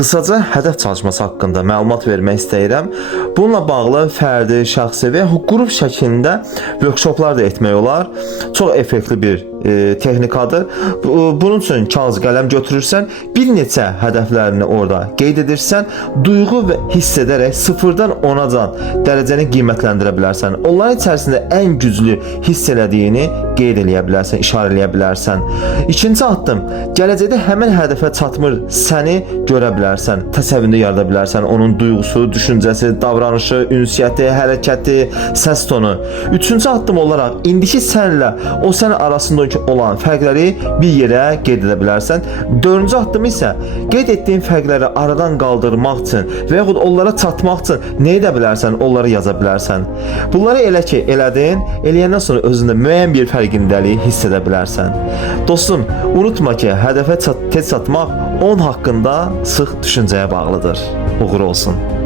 Qısaca hədəf çalışması haqqında məlumat vermək istəyirəm. Bununla bağlı fərdi, şəxsi və qrup şəklində workshoplar da etmək olar. Çox effektli bir texnikadır. Bunun üçün kağız qələm götürürsən, bir neçə hədəflərini orada qeyd edirsən, duyğu və hiss edərək 0-dan 10-acan dərəcəni qiymətləndirə bilərsən. Onların içərisində ən güclü hiss elədiyini qeyd eləyə bilərsən, işarə eləyə bilərsən. İkinci addım, gələcəkdə həmin hədəfə çatmır səni görə bilərsən, təsəvvürünü yarada bilərsən, onun duyğusu, düşüncəsi, davranışı, ünsiyyəti, hərəkəti, səs tonu. Üçüncü addım olaraq indiki sənlə o sən arasında olan fərqləri bir yerə qeyd edə bilərsən. Dördüncü addım isə qeyd etdiyin fərqləri aradan qaldırmaq üçün və yaxud onlara çatmaq üçün nə edə bilərsən, onları yaza bilərsən. Bunları elə ki elədin, eləyəndən sonra özündə müəyyən bir fərqindəliyi hiss edə bilərsən. Dostum, unutma ki, hədəfə tez çatmaq 10 haqqında sıx düşüncəyə bağlıdır. Uğur olsun.